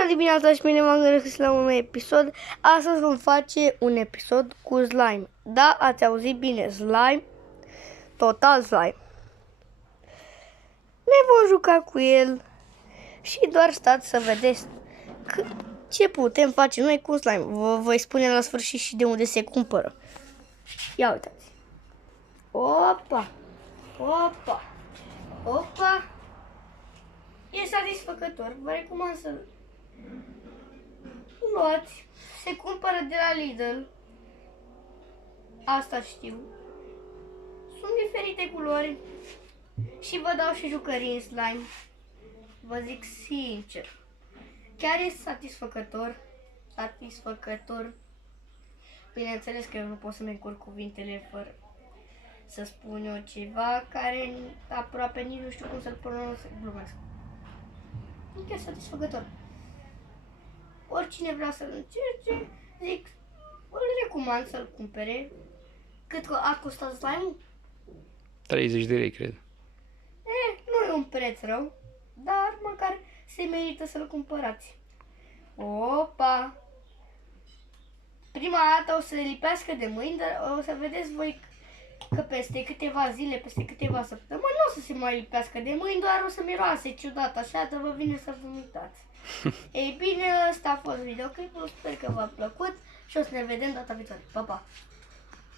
Bună dimineața și bine v-am găsit la un nou episod. Astăzi vom face un episod cu slime. Da, ați auzit bine, slime. Total slime. Ne vom juca cu el și doar stați să vedeți ce putem face noi cu slime. Vă voi spune la sfârșit și de unde se cumpără. Ia uitați. Opa! Opa! Opa! E satisfăcător. Vă recomand să luați. Se cumpără de la Lidl. Asta știu. Sunt diferite culori. Și vă dau și jucării în slime. Vă zic sincer. Chiar este satisfăcător. Satisfăcător. Bineînțeles că eu nu pot să-mi încurc cuvintele fără să spun eu ceva care aproape nici nu știu cum să-l pronunț. Glumesc. E chiar satisfăcător. Oricine vrea să-l încerce, zic, îl recomand să-l cumpere. Cât a costat slime-ul? 30 de lei, cred. Nu e un preț rău, dar măcar se merită să-l cumpărați. Opa! Prima dată o să le lipească de mâini, dar o să vedeți voi că peste câteva zile, peste câteva săptămâni, nu o să se mai lipească de mâini, doar o să miroase ciudat, așa, dar vă vine să vă uitați. Ei bine, ăsta a fost videoclipul, sper că v-a plăcut și o să ne vedem data viitoare. Pa, pa!